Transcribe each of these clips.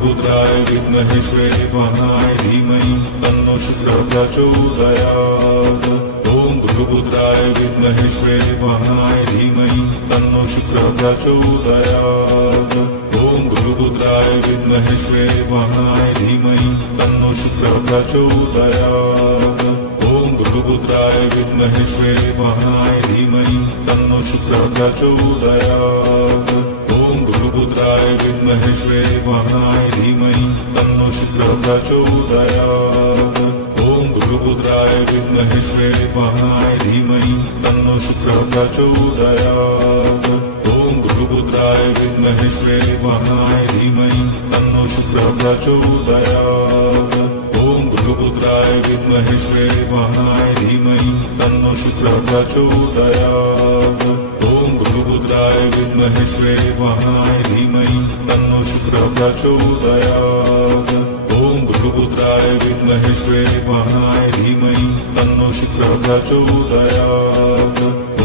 भृगुपुत्राय विद्महे श्वेतवाहनाय धीमहि तन्नो शुक्रः प्रचोदयात्। ॐ भृगुपुत्राय विद्महे श्वेतवाहनाय धीमहि तन्नो शुक्रः प्रचोदयात्। ॐ भृगुपुत्राय विद्महे श्वेतवाहनाय धीमहि तन्नो शुक्रः प्रचोदयात्। ॐ भृगुपुत्राय विद्महे श्वेतवाहनाय धीमहि तन्नो शुक्रः प्रचोदयात्। ॐ भृगुपुत्राय विद्महे श्वेतवाहनाय धीमहि तन्नो शुक्रः प्रचोदयात्। ॐ भृगुपुत्राय विद्महे श्वेतवाहनाय धीमहि तन्नो शुक्रः प्रचोदयात्। ॐ भृगुपुत्राय विद्महे श्वेतवाहनाय धीमहि तन्नो शुक्रः प्रचोदयात्। ॐ भृगुपुत्राय विद्महे श्वेतवाहनाय धीमहि तन्नो शुक्रः प्रचोदयात्। ॐ भृगुपुत्राय विद्महे श्वेतवाहनाय धीमहि तन्नो शुक्रः प्रचोदयात्। ॐ भृगुपुत्राय विद्महे श्वेतवाहनाय धीमहि तन्नो शुक्रः प्रचोदयात्।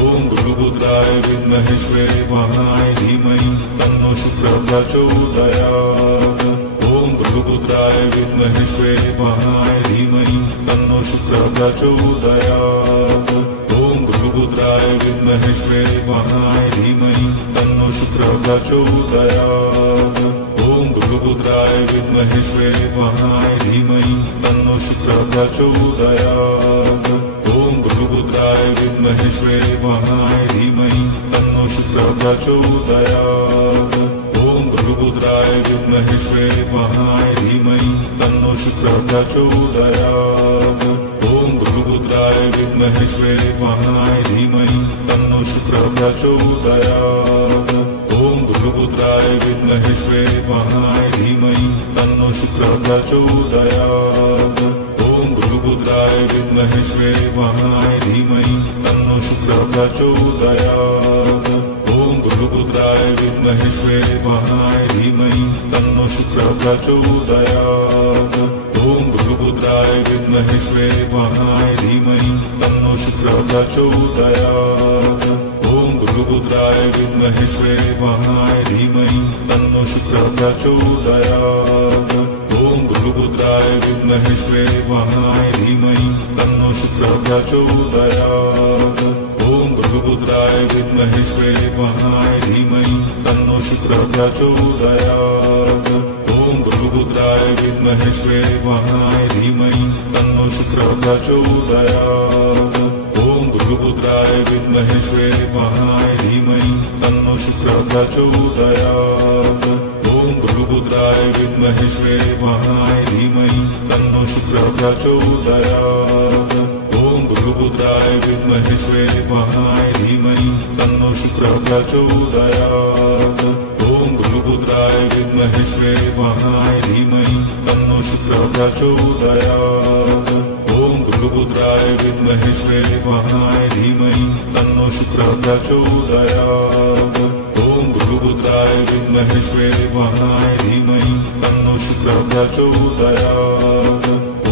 ॐ भृगुपुत्राय विद्महे श्वेतवाहनाय धीमहि तन्नो शुक्रः प्रचोदयात्। ॐ भृगुपुत्राय विद्महे श्वेतवाहनाय धीमहि तन्नो शुक्रः प्रचोदयात्। ॐ भृगुपुत्राय विद्महे श्वेतवाहनाय धीमहि तन्नो शुक्रः प्रचोदयात्। ॐ भृगुपुत्राय विद्महे श्वेतवाहनाय धीमहि तन्नो शुक्रः प्रचोदयात्। ॐ भृगुपुत्राय विद्महे श्वेतवाहनाय धीमहि तन्नो शुक्रः प्रचोदयात्। ॐ भृगुपुत्राय विद्महे श्वेतवाहनाय धीमहि तन्नो शुक्रः प्रचोदयात्। ॐ भृगुपुत्राय विद्महे श्वेतवाहनाय धीमहि तन्नो शुक्रः प्रचोदयात्। ॐ भृगुपुत्राय विद्महे श्वेतवाहनाय धीमहि तन्नो शुक्रः प्रचोदयात्। ॐ भृगुपुत्राय विद्महे श्वेतवाहनाय धीमहि तन्नो शुक्रः प्रचोदयात्। ॐ भृगुपुत्राय विद्महे श्वेतवाहनाय धीमहि तन्नो शुक्रः प्रचोदयात्। ॐ भृगुपुत्राय विद्महे श्वेतवाहनाय धीमहि तन्नो शुक्रः प्रचोदयात्। ॐ भृगुपुत्राय विद्महे श्वेतवाहनाय धीमहि तन्नो शुक्रः प्रचोदयात्। ॐ भृगुपुत्राय विद्महे श्वेतवाहनाय धीमहि तन्नो शुक्रः प्रचोदयात्। ॐ भृगुपुत्राय विद्महे श्वेतवाहनाय धीमहि तन्नो शुक्रः प्रचोदयात्। ॐ भृगुपुत्राय विद्महे श्वेतवाहनाय धीमहि तन्नो शुक्रः प्रचोदयात्। ॐ भृगुपुत्राय विद्महे श्वेतवाहनाय धीमहि तन्नो शुक्रः प्रचोदयात्। ॐ भृगुपुत्राय विद्महे श्वेतवाहनाय धीमहि तन्नो शुक्रः प्रचोदयात्। ॐ भृगुपुत्राय विद्महे श्वेतवाहनाय धीमहि तन्नो शुक्रः प्रचोदयात्। ॐ भृगुपुत्राय विद्महे श्वेतवाहनाय धीमहि तन्नो शुक्रः प्रचोदयात्। ॐ भृगुपुत्राय विद्महे श्वेतवाहनाय धीमहि तन्नो शुक्रः प्रचोदयात्। ॐ भृगुपुत्राय विद्महे श्वेतवाहनाय धीमहि तन्नो शुक्रः प्रचोदयात्।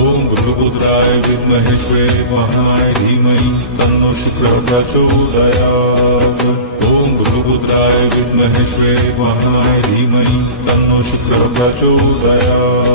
ॐ भृगुपुत्राय विद्महे श्वेतवाहनाय धीमहि तन्नो शुक्रः प्रचोदयात्। ॐ भृगुपुत्राय विद्महे श्वेतवाहनाय धीमहि तन्नो शुक्रः प्रचोदयात्।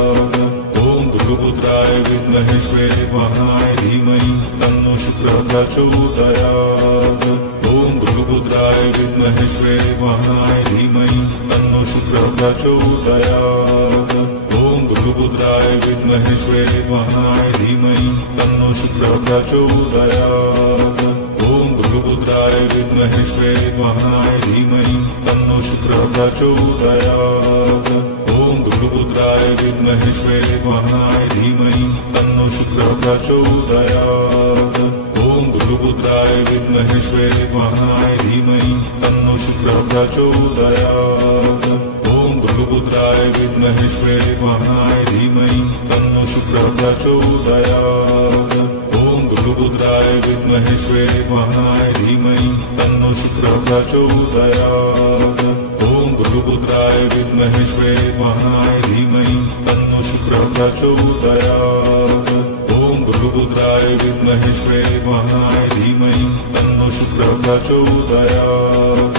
ॐ भृगुपुत्राय विद्महे श्वेतवाहनाय धीमहि तन्नो शुक्रः प्रचोदयात्। ॐ भृगुपुत्राय विद्महे श्वेतवाहनाय धीमहि तन्नो शुक्रः प्रचोदयात्। ॐ भृगुपुत्राय विद्महे श्वेतवाहनाय धीमहि तन्नो शुक्रः प्रचोदयात्। ॐ भृगुपुत्राय विद्महे श्वेतवाहनाय धीमहि तन्नो शुक्रः प्रचोदयात्। ॐ भृगुपुत्राय विद्महे श्वेतवाहनाय धीमहि तन्नो शुक्रः प्रचोदयात्। ॐ भृगुपुत्राय विद्महे श्वेतवाहनाय धीमहि तन्नो शुक्रः प्रचोदयात्। ॐ भृगुपुत्राय विद्महे श्वेतवाहनाय धीमहि तन्नो शुक्रः प्रचोदयात्। ॐ भृगुपुत्राय विद्महे श्वेतवाहनाय धीमहि तन्नो शुक्रः प्रचोदयात्। ॐ भृगुपुत्राय विद्महे श्वेतवाहनाय धीमहि तन्नो शुक्रः प्रचोदयात्। ॐ भृगुपुत्राय विद्महे श्वेतवाहनाय धीमहि तन्नो शुक्रः प्रचोदयात्।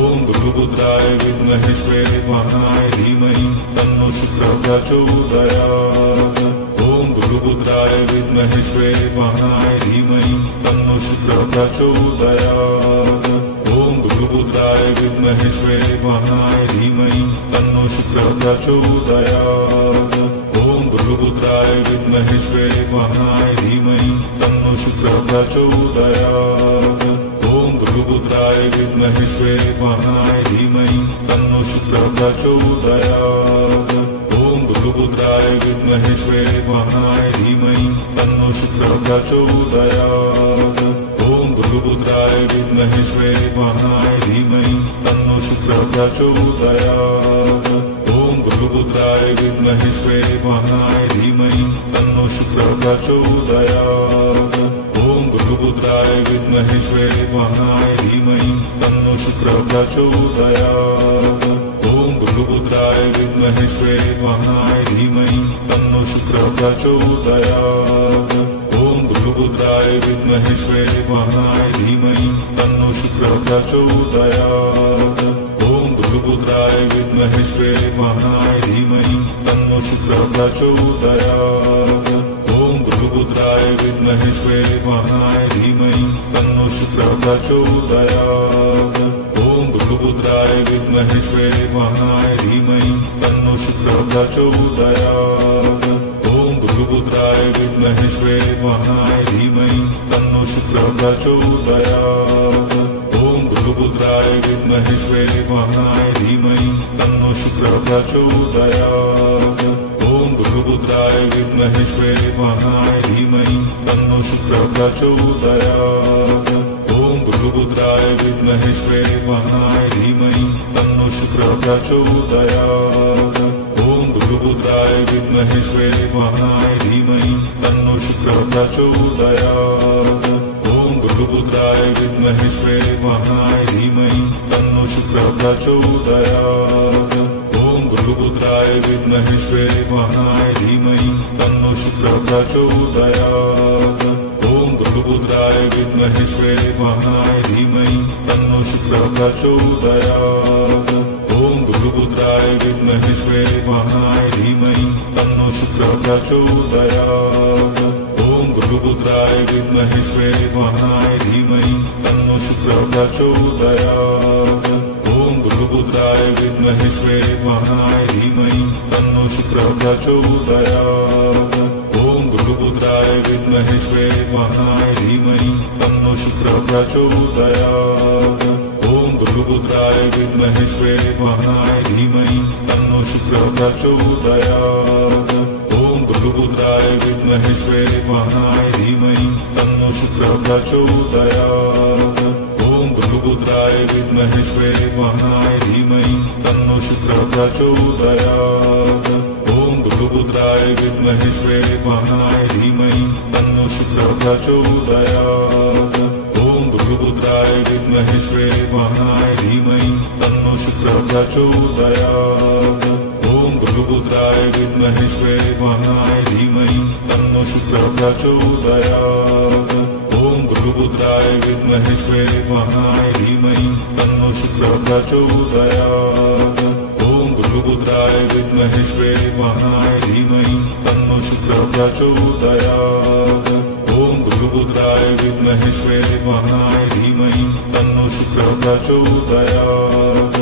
ॐ भृगुपुत्राय विद्महे श्वेतवाहनाय धीमहि तन्नो शुक्रः प्रचोदयात्। ॐ भृगुपुत्राय विद्महे श्वेतवाहनाय धीमहि तन्नो शुक्रः प्रचोदयात्। ॐ भृगुपुत्राय विद्महे श्वेतवाहनाय धीमहि तन्नो शुक्रः प्रचोदयात्। ॐ भृगुपुत्राय विद्महे श्वेतवाहनाय धीमहि तन्नो शुक्रः प्रचोदयात्। ॐ भृगुपुत्राय विद्महे श्वेतवाहनाय धीमहि तन्नो शुक्रः प्रचोदयात्। ॐ भृगुपुत्राय विद्महे श्वेतवाहनाय धीमहि तन्नो शुक्रः प्रचोदयात्। ॐ भृगुपुत्राय विद्महे श्वेतवाहनाय धीमहि तन्नो शुक्रः प्रचोदयात्। ॐ भृगुपुत्राय विद्महे श्वेतवाहनाय धीमहि तन्नो शुक्रः प्रचोदयात्। ॐ भृगुपुत्राय विद्महे श्वेतवाहनाय धीमहि तन्नो शुक्रः प्रचोदयात्। ॐ भृगुपुत्राय विद्महे श्वेतवाहनाय धीमहि तन्नो शुक्रः प्रचोदयात्। ॐ भृगुपुत्राय विद्महे श्वेतवाहनाय धीमहि तन्नो शुक्रः प्रचोदयात्। ॐ भृगुपुत्राय विद्महे श्वेतवाहनाय धीमहि तन्नो शुक्रः प्रचोदयात्। ॐ भृगुपुत्राय विद्महे श्वेतवाहनाय धीमहि तन्नो शुक्रः प्रचोदयात्। ॐ भृगुपुत्राय विद्महे श्वेतवाहनाय धीमहि तन्नो शुक्रः प्रचोदयात्। ॐ भृगुपुत्राय विद्महे श्वेतवाहनाय धीमहि तन्नो शुक्रः प्रचोदयात्। ॐ भृगुपुत्राय विद्महे श्वेतवाहनाय धीमहि तन्नो शुक्रः प्रचोदयात्। ॐ भृगुपुत्राय विद्महे श्वेतवाहनाय धीमहि तन्नो शुक्रः प्रचोदयात्। ॐ भृगुपुत्राय विद्महे श्वेतवाहनाय धीमहि तन्नो शुक्रः प्रचोदयात्। ॐ भृगुपुत्राय विद्महे श्वेतवाहनाय धीमहि तन्नो शुक्रः प्रचोदयात्। ॐ भृगुपुत्राय विद्महे श्वेतवाहनाय धीमहि तन्नो शुक्रः प्रचोदयात्। ॐ भृगुपुत्राय विद्महे श्वेतवाहनाय धीमहि तन्नो शुक्रः प्रचोदयात्। ॐ भृगुपुत्राय विद्महे श्वेतवाहनाय धीमहि तन्नो शुक्रः प्रचोदयात्। ॐ भृगुपुत्राय विद्महे श्वेतवाहनाय धीमहि तन्नो शुक्रः प्रचोदयात्। ॐ भृगुपुत्राय विद्महे श्वेतवाहनाय धीमहि तन्नो शुक्रः प्रचोदयात्। ॐ भृगुपुत्राय विद्महे श्वेतवाहनाय धीमहि तन्नो शुक्रः प्रचोदयात्। ॐ भृगुपुत्राय विद्महे श्वेतवाहनाय धीमहि तन्नो शुक्रः प्रचोदयात्। ॐ भृगुपुत्राय विद्महे श्वेतवाहनाय धीमहि तन्नो शुक्रः प्रचोदयात्। ॐ भृगुपुत्राय विद्महे श्वेतवाहनाय धीमहि तन्नो शुक्रः प्रचोदयात्। ॐ भृगुपुत्राय विद्महे श्वेतवाहनाय धीमहि तन्नो शुक्रः प्रचोदयात्। ॐ भृगुपुत्राय विद्महे श्वेतवाहनाय धीमहि तन्नो शुक्रः प्रचोदयात्। ॐ भृगुपुत्राय विद्महे श्वेतवाहनाय धीमहि तन्नो शुक्रः प्रचोदयात्। ॐ भृगुपुत्राय विद्महे श्वेतवाहनाय धीमहि तन्नो शुक्रः प्रचोदयात्। ॐ भृगुपुत्राय विद्महे श्वेतवाहनाय धीमहि तन्नो शुक्रः प्रचोदयात्। ॐ भृगुपुत्राय विद्महे श्वेतवाहनाय धीमहि तन्नो शुक्रः प्रचोदयात्। ॐ भृगुपुत्राय विद्महे श्वेतवाहनाय धीमहि तन्नो शुक्रः प्रचोदयात्।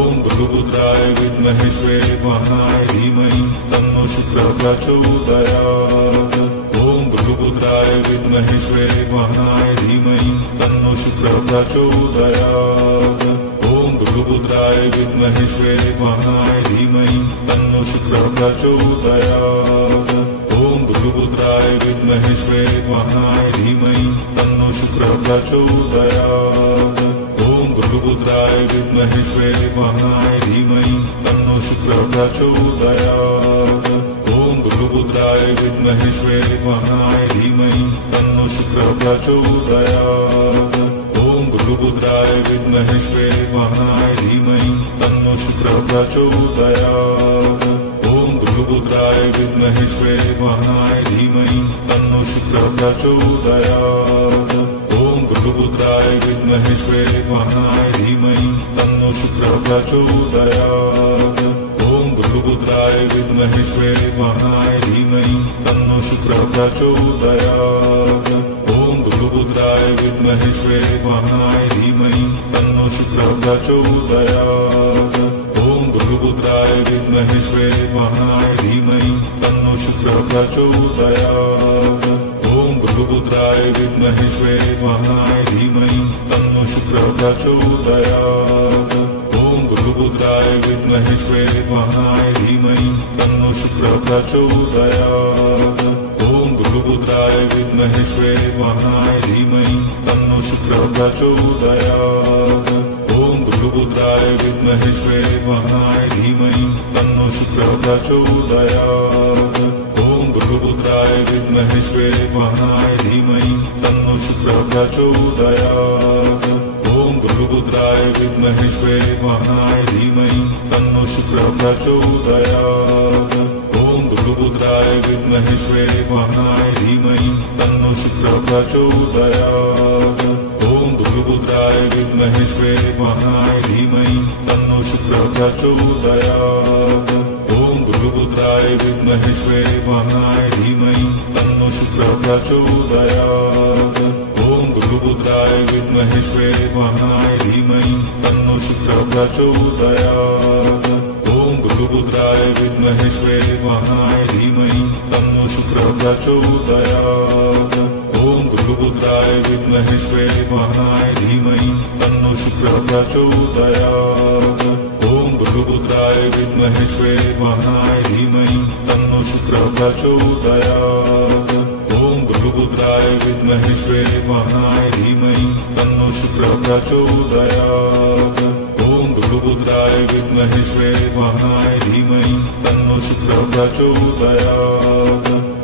ॐ भृगुपुत्राय विद्महे श्वेतवाहनाय धीमहि तन्नो शुक्रः प्रचोदयात्। ॐ भृगुपुत्राय विद्महे श्वेतवाहनाय धीमहि तन्नो शुक्रः प्रचोदयात्। ॐ भृगुपुत्राय विद्महे श्वेतवाहनाय धीमहि तन्नो शुक्रः प्रचोदयात्। ॐ भृगुपुत्राय विद्महे श्वेतवाहनाय धीमहि तन्नो शुक्रः प्रचोदयात्। ॐ भृगुपुत्राय विद्महे श्वेतवाहनाय धीमहि तन्नो शुक्रः प्रचोदयात्। ॐ भृगुपुत्राय विद्महे श्वेतवाहनाय धीमहि तन्नो शुक्रः प्रचोदयात्। ॐ भृगुपुत्राय विद्महे श्वेतवाहनाय धीमहि तन्नो शुक्रः प्रचोदयात्। ॐ भृगुपुत्राय विद्महे श्वेतवाहनाय धीमहि तन्नो शुक्रः प्रचोदयात्। ॐ भृगुपुत्राय विद्महे श्वेतवाहनाय धीमहि तन्नो तन्नो शुक्रः प्रचोदयात् ॐ भृगुपुत्राय विद्महे श्वेतवाहनाय धीमहि तन्नो शुक्रः प्रचोदयात् ॐ भृगुपुत्राय विद्महे श्वेतवाहनाय धीमहि तन्नो शुक्रः प्रचोदयात् ॐ भृगुपुत्राय विद्महे श्वेतवाहनाय धीमहि तन्नो शुक्रः प्रचोदयात् ॐ भृगुपुत्राय विद्महे श्वेतवाहनाय धीमहि तन्नो शुक्रः प्रचोदयात् ॐ भृगुपुत्राय विद्महे श्वेतवाहनाय धीमहि तन्नो शुक्रः प्रचोदयात् ॐ भृगुपुत्राय विद्महे श्वेतवाहनाय धीमहि तन्नो शुक्रः प्रचोदयात् ॐ भृगुपुत्राय विद्महे श्वेतवाहनाय धीमहि तन्नो शुक्रः प्रचोदयात् ॐ भृगुपुत्राय विद्महे श्वेतवाहनाय धीमहि तन्नो शुक्रः प्रचोदयात् ॐ भृगुपुत्राय विद्महे श्वेतवाहनाय धीमहि तन्नो शुक्रः प्रचोदयात् ॐ भृगुपुत्राय विद्महे श्वेतवाहनाय धीमहि तन्नो शुक्रः प्रचोदयात् ॐ भृगुपुत्राय विद्महे श्वेतवाहनाय धीमहि तन्नो शुक्रः प्रचोदयात् ॐ भृगुपुत्राय विद्महे श्वेतवाहनाय धीमहि तन्नो शुक्रः प्रचोदयात् ॐ भृगुपुत्राय विद्महे श्वेतवाहनाय धीमहि तन्नो शुक्रः प्रचोदयात् ॐ भृगुपुत्राय विद्महे श्वेतवाहनाय धीमहि तन्नो शुक्रः प्रचोदयात् ॐ भृगुपुत्राय विद्महे श्वेतवाहनाय धीमहि तन्नो शुक्रः प्रचोदयात् ॐ भृगुपुत्राय विद्महे श्वेतवाहनाय धीमहि तन्नो शुक्रः प्रचोदयात् ॐ भृगुपुत्राय विद्महे श्वेतवाहनाय धीमहि तन्नो शुक्रः प्रचोदयात् ॐ भृगुपुत्राय विद्महे श्वेतवाहनाय धीमहि तन्नो शुक्रः प्रचोदयात्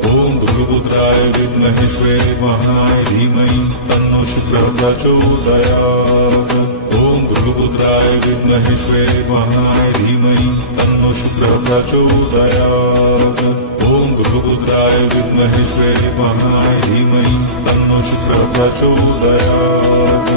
ॐ भृगुपुत्राय विद्महे श्वेतवाहनाय धीमहि तन्नो शुक्रः प्रचोदयात् ॐ भृगुपुत्राय विद्महे श्वेतवाहनाय धीमहि तन्नो शुक्रः प्रचोदयात् ॐ भृगुपुत्राय विद्महे श्वेतवाहनाय धीमहि तन्नो शुक्रः प्रचोदयात्